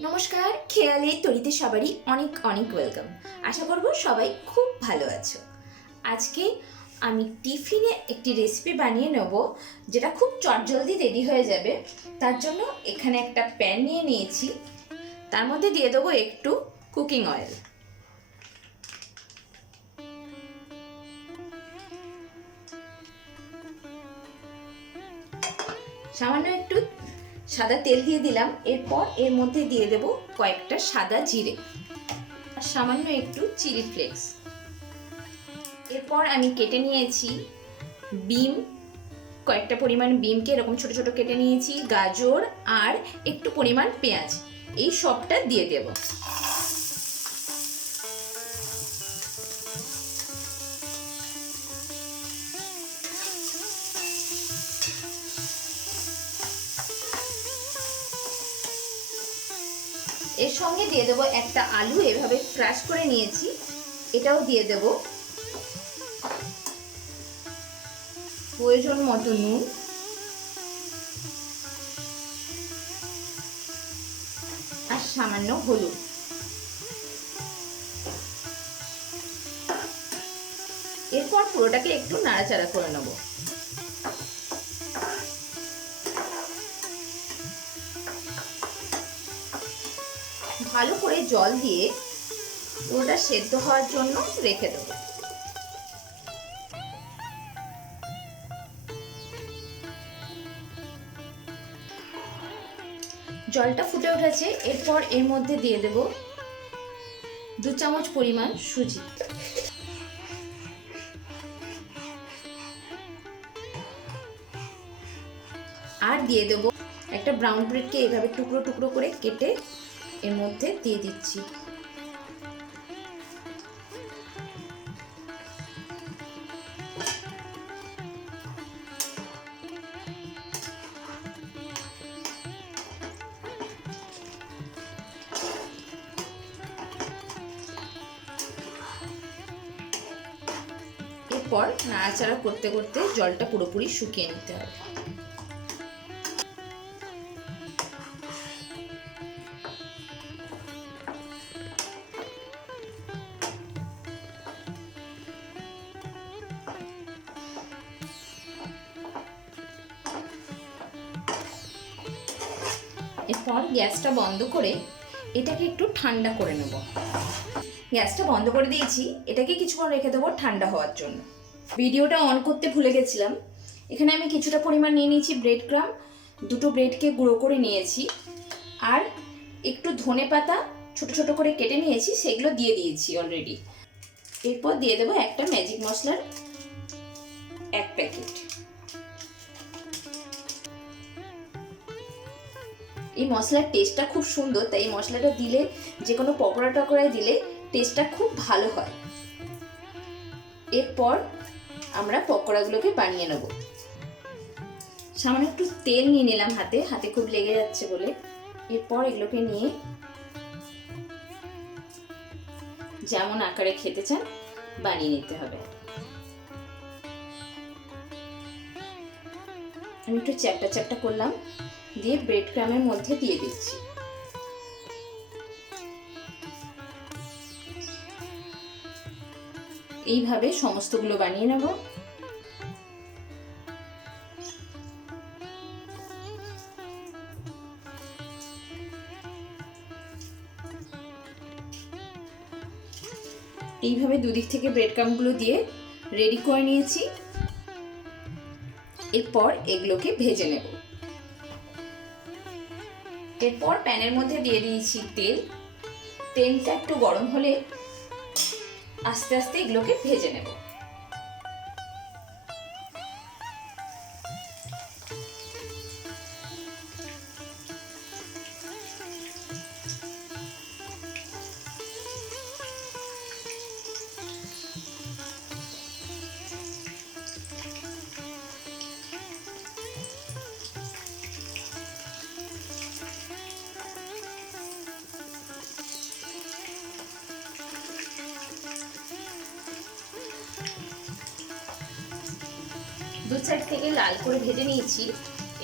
নমস্কার, খেয়ালি তরিতে সবারই অনেক অনেক ওয়েলকাম। আশা করব সবাই খুব ভালো আছো। আজকে আমি টিফিনে একটি রেসিপি বানিয়ে নেব, যেটা খুব চটজলদি রেডি হয়ে যাবে। তার জন্য এখানে একটা প্যান নিয়ে নিয়েছি, তার মধ্যে দিয়ে দেবো একটু কুকিং অয়েল। সামান্য একটু সাদা তেল দিয়ে দিলাম। এরপর এর মধ্যে দিয়ে দেব কয়েকটা সাদা জিরে আর সামান্য একটু চিলি ফ্লেক্স। এরপর আমি কেটে নিয়েছি বিম, কয়েকটা পরিমাণ বিমকে এরকম ছোট ছোট কেটে নিয়েছি, গাজর আর একটু পরিমাণ পেঁয়াজ, এই সবটা দিয়ে দেব। এর সঙ্গে দিয়ে দেবো একটা আলু এভাবে ক্রাশ করে নিয়েছি, এটাও দিয়ে দেব। প্রয়োজন মতো নুন, আর সামান্য হলুদ। এরপর পুরোটাকে একটু নাড়াচাড়া করে নেব। ভালো করে জল দিয়ে পুরোটা সেদ্ধ হওয়ার জন্য রেখে দেব। জলটা ফুটে উঠেছে, এরপর এর মধ্যে দিয়ে দেব 2 চামচ পরিমাণ সুজি। আর দিয়ে দেব একটা ব্রাউন ব্রেডকে এভাবে টুকরো টুকরো করে কেটে এর মধ্যে দিয়ে দিচ্ছি। এরপর নাড়াচাড়া করতে করতে জলটা পুরোপুরি শুকিয়ে নিতে হবে। এরপর গ্যাসটা বন্ধ করে এটাকে একটু ঠান্ডা করে নেব। গ্যাসটা বন্ধ করে দিয়েছি, এটাকে কিছুক্ষণ রেখে দেবো ঠান্ডা হওয়ার জন্য। ভিডিওটা অন করতে ভুলে গেছিলাম। এখানে আমি কিছুটা পরিমাণ নিয়ে নিয়েছি ব্রেড ক্রাম্ব, 2টো ব্রেডকে গুঁড়ো করে নিয়েছি, আর একটু ধনে পাতা ছোট ছোট করে কেটে নিয়েছি, সেগুলো দিয়ে দিয়েছি অলরেডি। এরপর দিয়ে দেবো একটা ম্যাজিক মশলার 1 প্যাকেট। এই মশলার টেস্টটা খুব সুন্দর, তাই এই মশলাটা দিলে, যে কোনো পকোড়া টকোড়ায় দিলে টেস্টটা খুব ভালো হয়। এরপর আমরা পকোড়াগুলোকে বানিয়ে নেব। সামান্য একটু তেল নিয়ে নিলাম হাতে, হাতে খুব লেগে যাচ্ছে বলে। এরপর এগুলোকে নিয়ে যেমন আকারে খেতে চান বানিয়ে নিতে হবে। আমি একটু চ্যাপটা চ্যাপটা করলাম, দিয়ে ব্রেড ক্রামের মধ্যে দিয়ে দিচ্ছি। এইভাবে সমস্তগুলো বানিয়ে নেব। এইভাবে দুদিক থেকে ব্রেড ক্রাম্বগুলো দিয়ে রেডি করে নিয়েছি। এরপর এগুলোকে ভেজে নেব। এরপর প্যানের মধ্যে দিয়ে দিয়েছি তেল। তেলটা একটু গরম হলে আস্তে আস্তে এগুলোকে ভেজে নেব। দু সাইড থেকে লাল করে ভেজে নিয়েছি।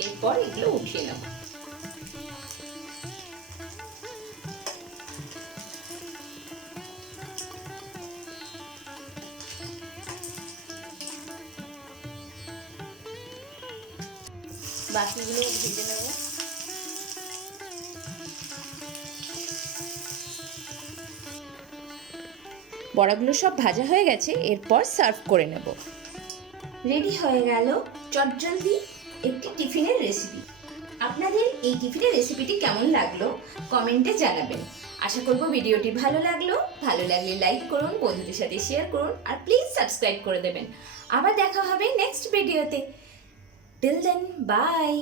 এরপর এগুলো উঠিয়ে নেব। বাকিগুলো ভেজে নেব। বড়াগুলো সব ভাজা হয়ে গেছে, এরপর সার্ভ করে নেব। রেডি হয়ে গেল চটজলদি একটি টিফিনের রেসিপি। আপনাদের এই টিফিনের রেসিপিটি কেমন লাগলো কমেন্টে জানাবেন। আশা করব ভিডিওটি ভালো লাগলে লাইক করুন, বন্ধুদের সাথে শেয়ার করুন, আর প্লিজ সাবস্ক্রাইব করে দেবেন। আবার দেখা হবে নেক্সট ভিডিওতে। Till then, by.